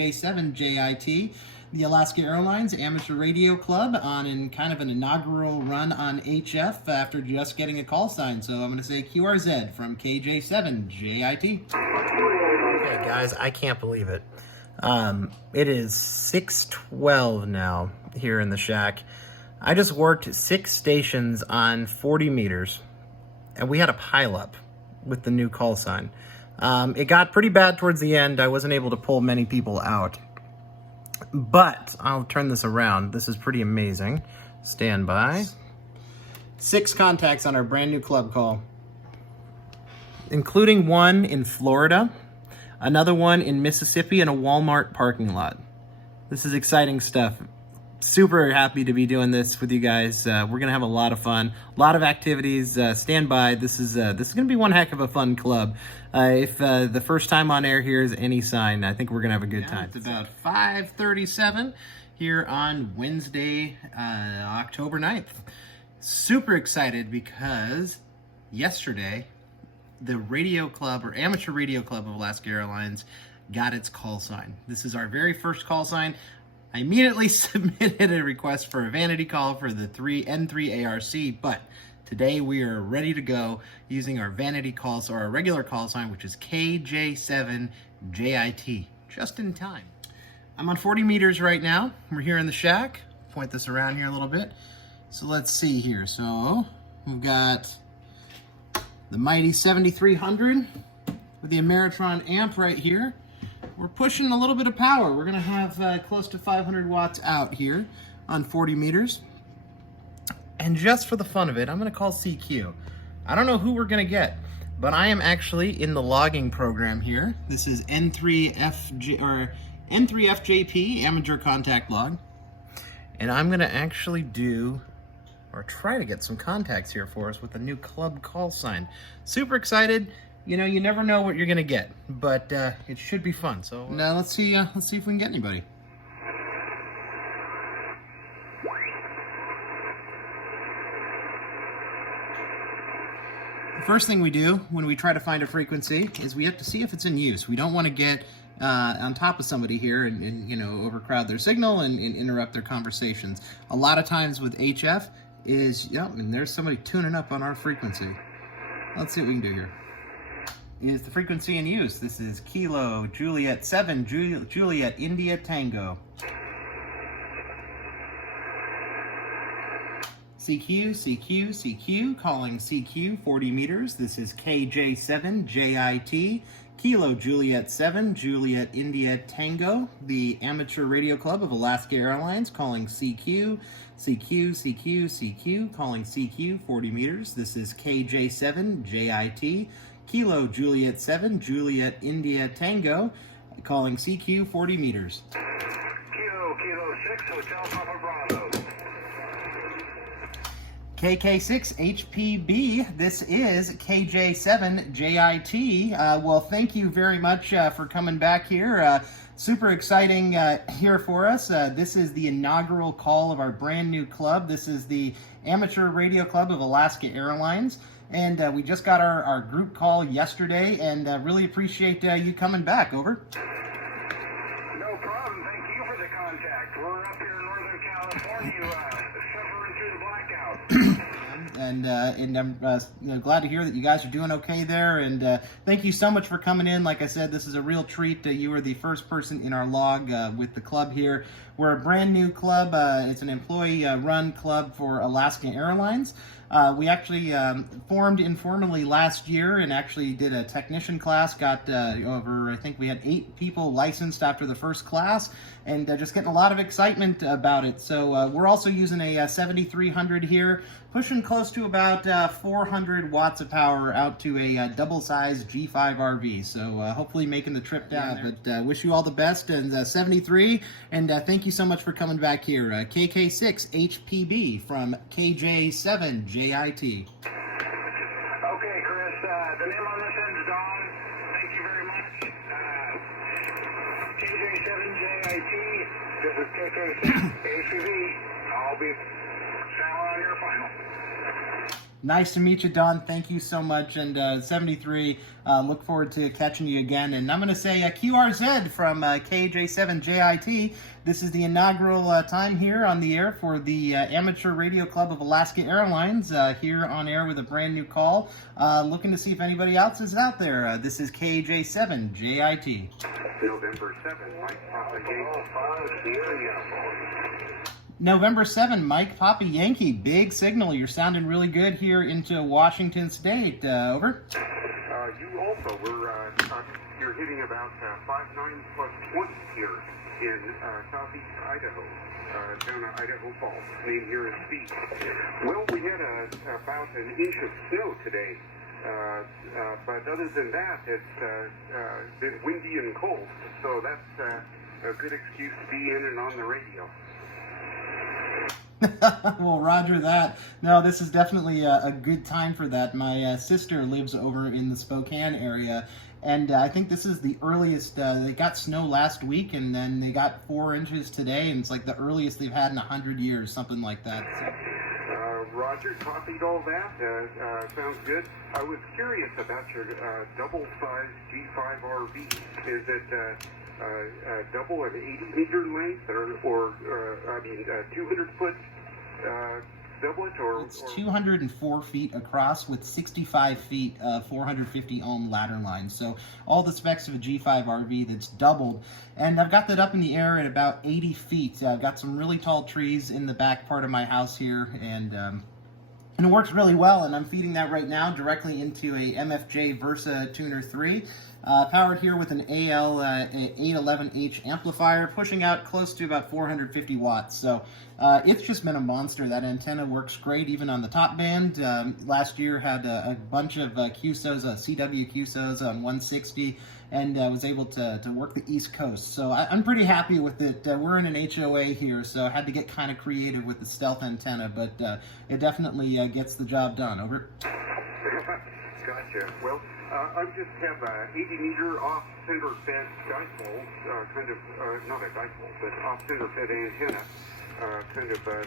KJ7JIT, the Alaska Airlines Amateur Radio Club, on kind of an inaugural run on HF after just getting a call sign. So I'm going to say QRZ from KJ7JIT. Okay, guys, I can't believe it. It is 6:12 now here in the shack. I just worked 6 stations on 40 meters, and we had a pileup with the new call sign. It got pretty bad towards the end. I wasn't able to pull many people out. But I'll turn this around. This is pretty amazing. Stand by. 6 contacts on our brand new club call, including one in Florida, another one in Mississippi, and a Walmart parking lot. This is exciting stuff. Super happy to be doing this with you guys. We're gonna have a lot of fun, a lot of activities. Stand by. This is gonna be one heck of a fun club. If the first time on air here is any sign, I think we're gonna have a good time. It's about 5:37 here on Wednesday, October 9th. Super excited because yesterday the radio club, or Amateur Radio Club of Alaska Airlines, got its call sign. This is our very first call sign. I immediately submitted a request for a vanity call for the N3 ARC, but today we are ready to go using our vanity call, so our regular call sign, which is KJ7JIT, just in time. I'm on 40 meters right now. We're here in the shack. Point this around here a little bit. So let's see here. So we've got the mighty 7300 with the Ameritron amp right here. We're pushing a little bit of power. We're gonna have close to 500 watts out here on 40 meters. And just for the fun of it, I'm gonna call CQ. I don't know who we're gonna get, but I am actually in the logging program here. This is N3FJP, amateur contact log. And I'm gonna actually do, or try to get some contacts here for us with the new club call sign. Super excited. You know, you never know what you're gonna get, but it should be fun. So now let's see if we can get anybody. The first thing we do when we try to find a frequency is we have to see if it's in use. We don't want to get on top of somebody here and you know, overcrowd their signal and interrupt their conversations. A lot of times with HF is, and there's somebody tuning up on our frequency. Let's see what we can do here. Is the frequency in use? This is Kilo Juliet 7 Juliet India Tango. CQ, CQ, CQ, calling CQ 40 meters. This is KJ7JIT, Kilo Juliet 7 Juliet India Tango, the Amateur Radio Club of Alaska Airlines, calling CQ, CQ, CQ, CQ, calling CQ 40 meters. This is KJ7JIT, Kilo Juliet 7 Juliet India Tango, calling CQ 40 meters. Kilo 6 Hotel Papa Bravo. KK6HPB, this is KJ7JIT. Well, thank you very much for coming back here. Super exciting here for us. This is the inaugural call of our brand new club. This is the Amateur Radio Club of Alaska Airlines. And we just got our group call yesterday, and really appreciate you coming back. Over. No problem. Thank you for the contact. We're up here in Northern California, suffering through the blackout. And I'm glad to hear that you guys are doing okay there. And thank you so much for coming in. Like I said, this is a real treat. You were the first person in our log with the club here. We're a brand new club. It's an employee-run club for Alaska Airlines. We actually formed informally last year and actually did a technician class, got over, I think we had 8 people licensed after the first class, and just getting a lot of excitement about it. So we're also using a 7300 here, pushing close to about 400 watts of power out to a double-sized G5 RV. So hopefully making the trip down. But wish you all the best, and 73, and thank you so much for coming back here. KK6HPB from KJ7JIT. Okay, Chris, the name on this end is Don. Thank you very much. KJ7JIT, this is KK6HPB. I'll be sound on your final. Nice to meet you, Don. Thank you so much. And 73, look forward to catching you again. And I'm going to say QRZ from KJ7JIT. This is the inaugural time here on the air for the Amateur Radio Club of Alaska Airlines, here on air with a brand new call. Looking to see if anybody else is out there. This is KJ7JIT. November 7, Mike Papa Yankee 5, Sierra Uniform. November 7, Mike Papa Yankee, big signal. You're sounding really good here into Washington State. Over. You also were, you're hitting about 5.9 plus 20 here in southeast Idaho, down at Idaho Falls. Name here is Steve. Well, we had about an inch of snow today, but other than that, it's been windy and cold, so that's a good excuse to be in and on the radio. Well, roger that. No, this is definitely a good time for that. My sister lives over in the Spokane area, and I think this is the earliest. They got snow last week, and then they got 4 inches today, and it's like the earliest they've had in 100 years, something like that. So. Roger, copied all that. Sounds good. I was curious about your double-sized G5 RV. Is it double at 80-meter length, or 200-foot doublet, or it's 204 feet across with 65 feet 450 ohm ladder line. So all the specs of a G5 RV that's doubled, and I've got that up in the air at about 80 feet. I've got some really tall trees in the back part of my house here, and it works really well, and I'm feeding that right now directly into a MFJ Versa Tuner 3. Powered here with an AL811H amplifier, pushing out close to about 450 watts. So it's just been a monster. That antenna works great even on the top band. Last year had a bunch of QSOs, CW QSOs on 160, and was able to work the East Coast. So I'm pretty happy with it. We're in an HOA here, so I had to get kind of creative with the stealth antenna, but it definitely gets the job done. Over. Gotcha. Well, I just have a 80-meter off-center fed dipole, not a dipole, but off-center fed antenna,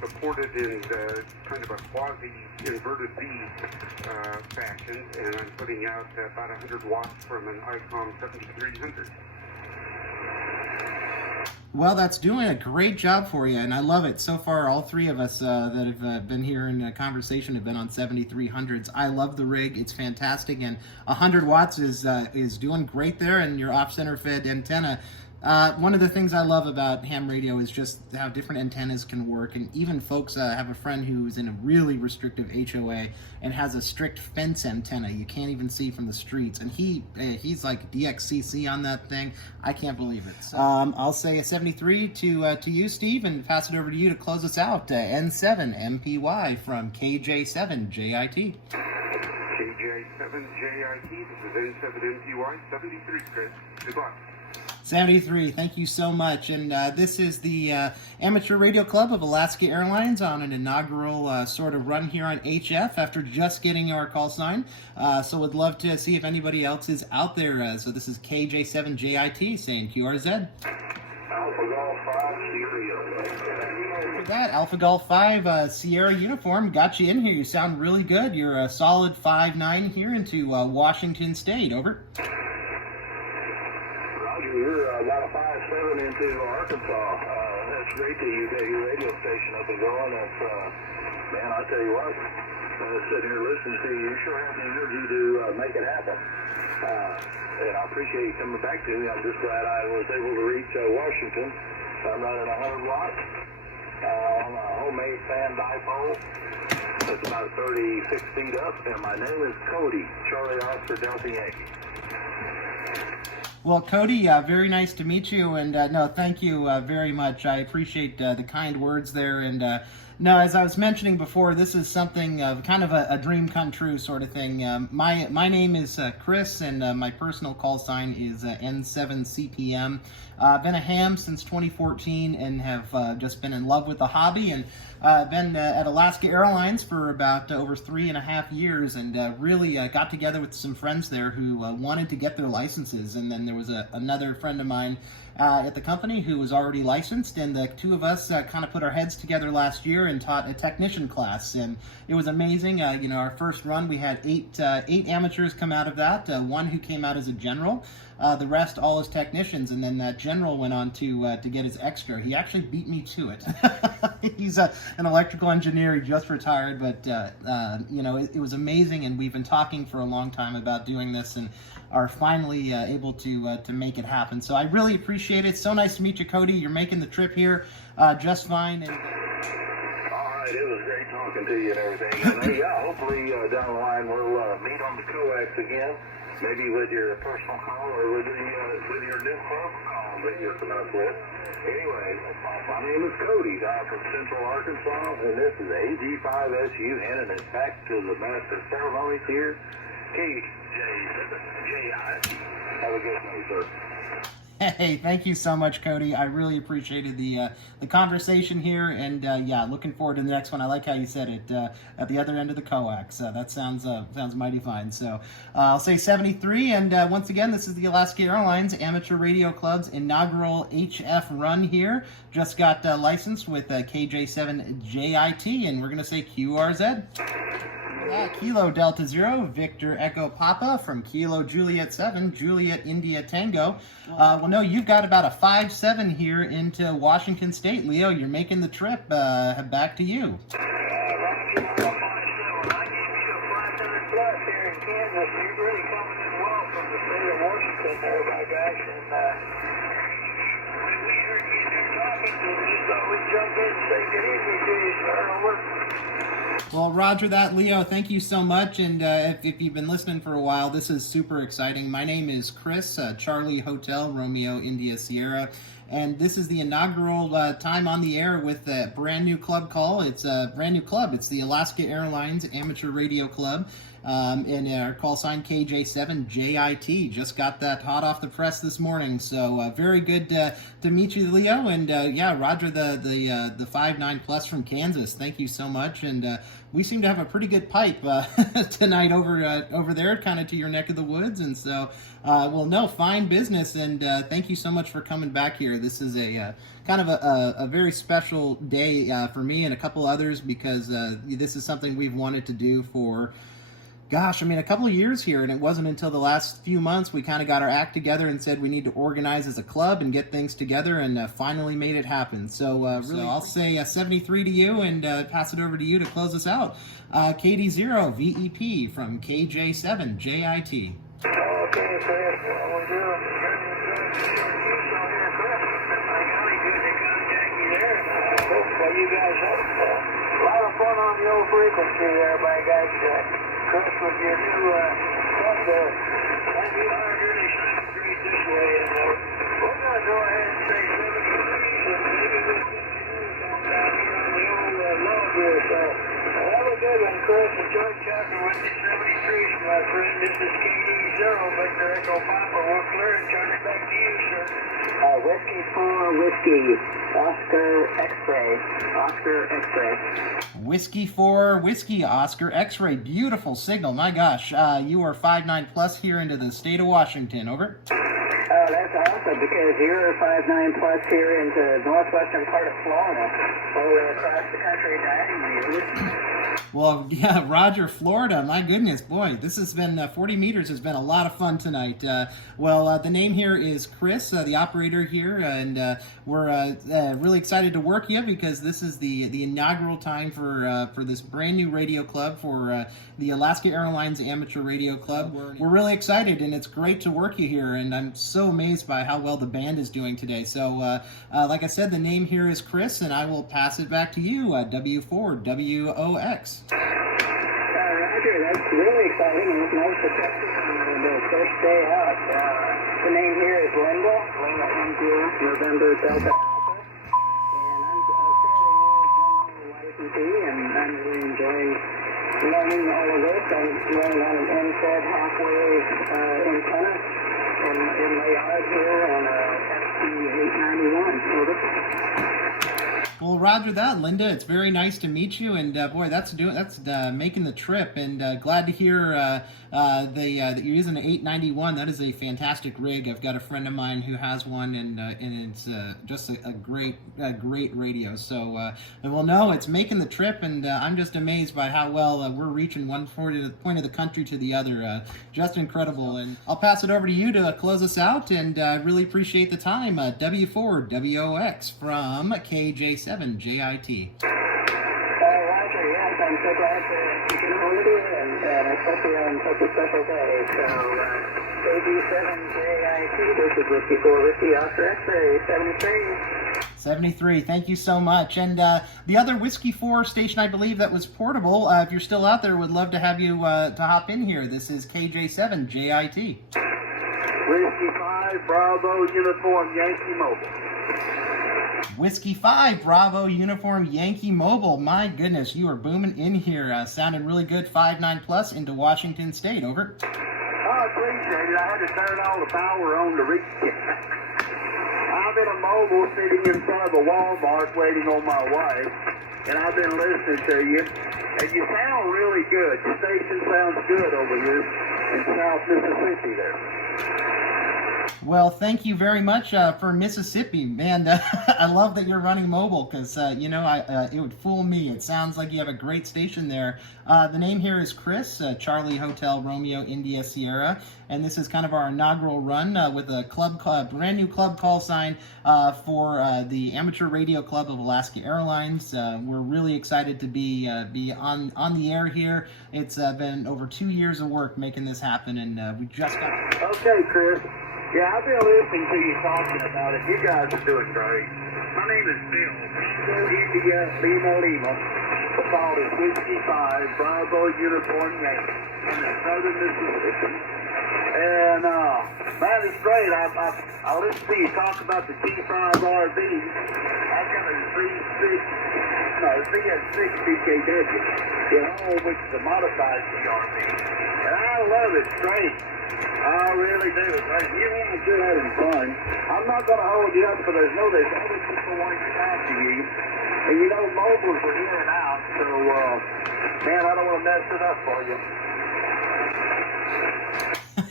supported in kind of a quasi-inverted V fashion, and I'm putting out about 100 watts from an ICOM 7300. Well, that's doing a great job for you, and I love it. So far, all 3 of us that have been here in a conversation have been on 7300s. I love the rig. It's fantastic, and 100 watts is doing great there, and your off-center fed antenna. One of the things I love about ham radio is just how different antennas can work, and even folks, have a friend who's in a really restrictive HOA and has a strict fence antenna you can't even see from the streets, and he's like DXCC on that thing. I can't believe it. So, I'll say a 73 to you, Steve, and pass it over to you to close us out. N7MPY from KJ7JIT. KJ7JIT, this is N7MPY 73, Chris. Good luck. 73, thank you so much. And this is the Amateur Radio Club of Alaska Airlines on an inaugural sort of run here on HF after just getting our call sign. So would love to see if anybody else is out there. So this is KJ7JIT saying QRZ. Alpha Golf 5 Sierra. Look at that, Alpha Golf 5 Sierra uniform got you in here. You sound really good. You're a solid 5'9" here into Washington State. Over. You're about a 5'7" into Arkansas. That's great that you got your radio station up and going. That's, man, I tell you what, sitting here listening to you, you sure have the energy to make it happen. And I appreciate you coming back to me. I'm just glad I was able to reach Washington. I'm running 100 watts on a homemade fan dipole. It's about 36 feet up, and my name is Cody, Charlie Oscar Delta Yankee. Well, Cody, very nice to meet you, and no, thank you very much. I appreciate the kind words there, and no, as I was mentioning before, this is something of kind of a dream come true sort of thing. My name is Chris, and my personal call sign is N7CPM. I've been a ham since 2014 and have just been in love with the hobby, and been at Alaska Airlines for about over 3.5 years, and really got together with some friends there who wanted to get their licenses, and then there was another friend of mine at the company who was already licensed, and the two of us kind of put our heads together last year and taught a technician class, and it was amazing. Our first run, we had eight amateurs come out of that, one who came out as a general, the rest all as technicians, and then that general went on to get his extra. He actually beat me to it. He's an electrical engineer. He just retired, but it was amazing, and we've been talking for a long time about doing this, and are finally able to make it happen. So I really appreciate it. So nice to meet you, Cody. You're making the trip here just fine. And all right, it was great talking to you and everything. And yeah, hopefully down the line we'll meet on the coax again, maybe with your personal call or with your new club call that you're coming up with. Anyway, my name is Cody. I'm from Central Arkansas, and this is AG5SU handing it back to the master ceremonies here, KJ7JIT. Have a good night, sir. Hey, thank you so much, Cody. I really appreciated the conversation here, and looking forward to the next one. I like how you said it at the other end of the coax. That sounds mighty fine. So I'll say 73, and once again, this is the Alaska Airlines Amateur Radio Club's inaugural HF run here. Just got licensed with KJ7JIT, and we're going to say QRZ. Kilo Delta Zero, Victor Echo Papa from Kilo Juliet 7, Juliet India Tango. No, you've got about a 5-7 here into Washington State. Leo, you're making the trip. Back to you. I gave you a 5-7 plus here in Kansas. You're really coming in well from the state of Washington there, my gosh. And we heard you there talking, and we thought we'd jump in and say good evening to you, sir. Over. Well, roger that, Leo. Thank you so much. And if you've been listening for a while, this is super exciting. My name is Chris, Charlie Hotel, Romeo, India, Sierra. And this is the inaugural time on the air with a brand new club call. It's a brand new club. It's the Alaska Airlines Amateur Radio Club. And our call sign KJ7JIT. Just got that hot off the press this morning. So very good to meet you, Leo. And Roger, the 5-9 plus from Kansas. Thank you so much. And we seem to have a pretty good pipe tonight over there, kind of to your neck of the woods. And so, fine business. And thank you so much for coming back here. This is a kind of a very special day for me and a couple others, because this is something we've wanted to do for a couple of years here, and it wasn't until the last few months we kind of got our act together and said we need to organize as a club and get things together, and finally made it happen. So I'll say 73 to you, and pass it over to you to close us out. KD0 VEP from KJ7JIT. Okay, Chris, what we're doing is you guys have a lot of fun on the old frequency there, by guys. Chris, with your new stuff there, and you are really shining great this way. And we're going to go ahead and say 73, and maybe we can down here on the old log here. So have a good one, Chris. Enjoy chatting with you. 73, my friend. This is KD0, Victor Echo Papa. We're clear and turn it back to you, sir. Whiskey 4, Whiskey, Oscar X-Ray, Oscar X-Ray. Whiskey 4, Whiskey, Oscar X-Ray. Beautiful signal. My gosh, you are 5-9 plus here into the state of Washington. Over. Oh, that's awesome, because you're 5-9 plus here into the northwestern part of Florida, all the way across the country diagonally. Well, yeah, Roger, Florida. My goodness, boy, this has been 40 meters has been a lot of fun tonight. The name here is Chris, the operator here, and we're really excited to work you, because this is the inaugural time for this brand new radio club for the Alaska Airlines Amateur Radio Club. We're really excited, and it's great to work you here, and I'm so amazed by how well the band is doing today. So, like I said, the name here is Chris, and I will pass it back to you, W4WOX. Roger, that's really exciting, and it's nice to check in the first day out. The name here is Linda, Lima India, November Delta Alpha, and I'm fairly new general licensee, and I'm really enjoying learning all of this. I'm running on an NFED halfway antenna in my yard here on a FT891. Over. Well, roger that, Linda. It's very nice to meet you, and boy, that's making the trip. And glad to hear that you're using an 891. That is a fantastic rig. I've got a friend of mine who has one, and it's just a great radio. So, well, no, it's making the trip, and I'm just amazed by how well we're reaching one point of the country to the other. Just incredible. And I'll pass it over to you to close us out, and I really appreciate the time. W4WOX from KJ7JIT. Roger, yes, I'm so glad to get a hold of you, and especially on such a special day. So, KJ7JIT, this is Whiskey 4 Whiskey, Oscar X-ray, 73. 73, thank you so much. And the other Whiskey 4 station, I believe, that was portable, if you're still out there, would love to have you to hop in here. This is KJ7JIT. Whiskey 5, Bravo, Uniform, Yankee Mobile. Whiskey 5, Bravo, Uniform, Yankee Mobile. My goodness, you are booming in here. Sounding really good, 5.9 plus into Washington State. Over. I appreciate it. I had to turn all the power on to reach it. I'm in a mobile sitting inside of a Walmart waiting on my wife, and I've been listening to you, and you sound really good. The station sounds good over here in South Mississippi there. Well, thank you very much for Mississippi, man. I love that you're running mobile because you know it would fool me. It sounds like you have a great station there. The name here is Chris, Charlie Hotel Romeo India Sierra, and this is kind of our inaugural run with a brand new club call sign for the Amateur Radio Club of Alaska Airlines. We're really excited to be on the air here. It's been over 2 years of work making this happen, and we just got. Okay, Chris. Yeah, I've been listening to you talking about it. You guys are doing great. My name is Bill. India Lima. The fault is Whiskey 5, Bravo, Uniform, Yankee. I'm in southern Mississippi. And, man, it's great. I listen to you talk about the T5 RV. I've got a VS6 BKW, which is a modified CRV. And I love it. It's great. I really do. You want to do having fun. I'm not going to hold you up, but there's always people wanting to talk to you. And you know, mobiles are in and out, so, man, I don't want to mess it up for you.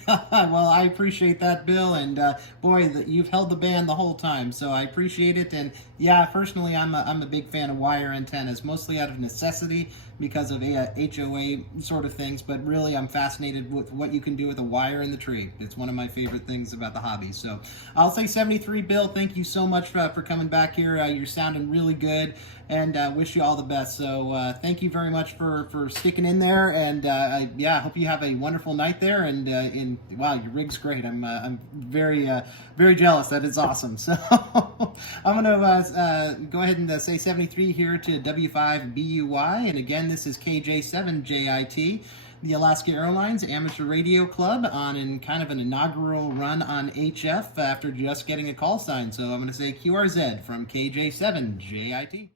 Well, I appreciate that, Bill, and boy, you've held the band the whole time, so I appreciate it. And yeah, personally, I'm a big fan of wire antennas, mostly out of necessity because of HOA sort of things, but really I'm fascinated with what you can do with a wire in the tree. It's one of my favorite things about the hobby. So I'll say 73, Bill. Thank you so much for coming back here. You're sounding really good, and wish you all the best. So thank you very much for sticking in there, and yeah, I hope you have a wonderful night there. And wow, your rig's great. I'm very very jealous. That is awesome. So I'm gonna go ahead and say 73 here to W5BUY, and again, this is KJ7JIT, the Alaska Airlines Amateur Radio Club, on kind of an inaugural run on HF after just getting a call sign. So I'm going to say QRZ from KJ7JIT.